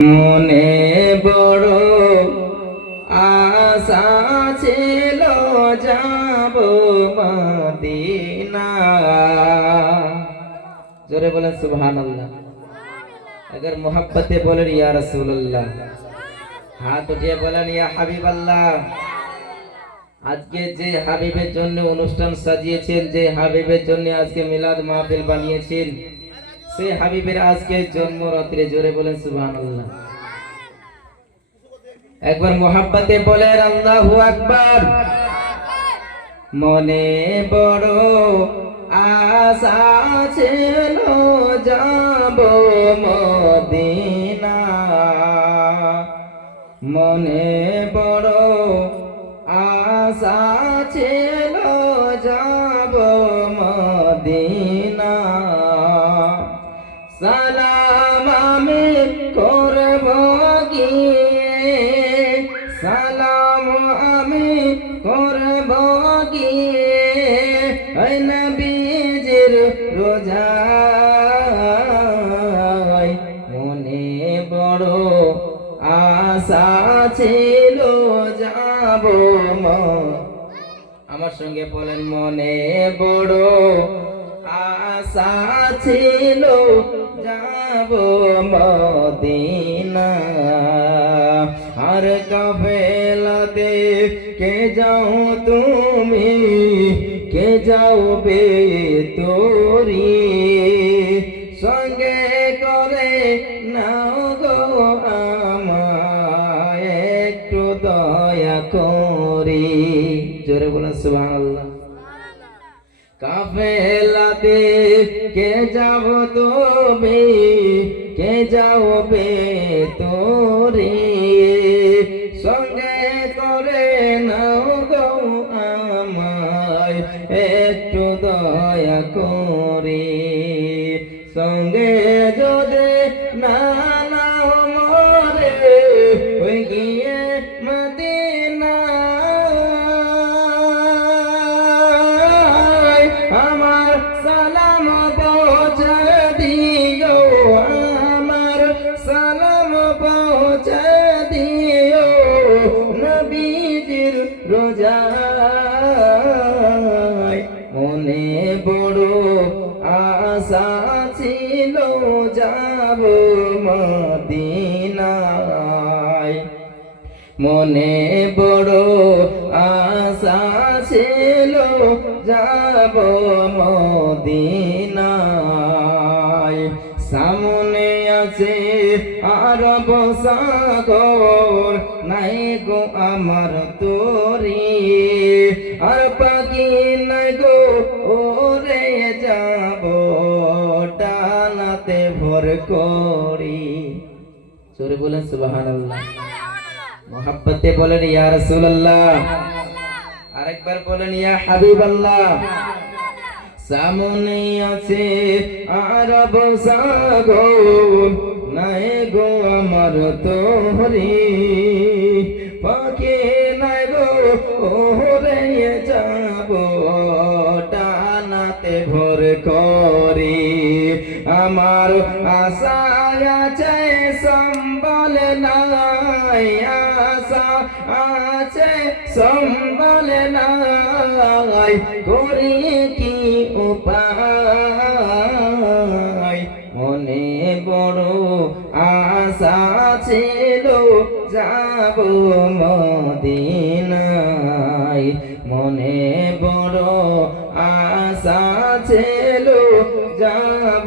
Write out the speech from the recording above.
মনে বড় আশা ছিল যাব মদিনা। জোরে বলেন সুবহানাল্লাহ। अगर मोहब्बते बोलें या रसूलुल्लाह, हाथ उठिए बोलें या হাবিবাল্লাহ। আজকে যে হাবিবের জন্য অনুষ্ঠান সাজিয়েছেন, যে হাবিবের জন্য আজকে মিলাদ মাহফিল বানিয়েছেন, সেই হাবিবের আজকে জন্মরাত্রি। জোরে বলেন সুবহানাল্লাহ। একবার মোহাব্বতে বলেন আল্লাহু আকবার। মনে বড় আশা ছিল যাব মদিনা, মনে বড় আশা ছিল যাব মদিনা। সালাম আমি করব গিয়ে, সালাম আমি করব গিয়ে ওই নবীজির রোজায়। মনে বড় আশা ছিল যাব আমার সঙ্গে বলেন মনে বড় আশা ছিল যাব মদিনা। আর কাফেলাতে কে যাও তুমি, কে যাও বে তোরি, সঙ্গে করে নাও গো আমায় একটু দয়া করি। জোরে বলেন সুবহানাল্লাহ। কাফেলাতে কে যাব তুমি, কে যাবে তোরে, সঙ্গে করে নাও গো আমায় একটু দয়া করে। সঙ্গে যদি না নাও মরে ওই গিয়ে মদিনা, আমার সালাম পৌঁছে দিও, আমার সালাম পৌঁছে দিও নবীজির রোজায়। মনে বড় আশা ছিল যাব মদিনায়, মনে বড় আশা ছিল যাব মদিনায়। সামনে আছে আরব সাগর, নাই গো আমার তোরি, আর পাখি নাই গো ওরে যাব টানাতে ভর করি। জোরে বলেন সুবহানাল্লাহ। মোহাব্বতে বলেন ইয়া রাসূলুল্লাহ। আরেকবার বলেন ইয়া হাবিবাল্লাহ। সামনে আছে আরব সাগর, নাই গো আমার তোরি, পাখি নাই গো ওরে যাব টানাতে ভোর করি। আমার আশা আছে সম্বল নাই, আশা আছে সম্বল নাই, করি কি উপায়। মনে বড় আশা ছিল যাব মদিনায়, মনে বড় আশা ছিল যাব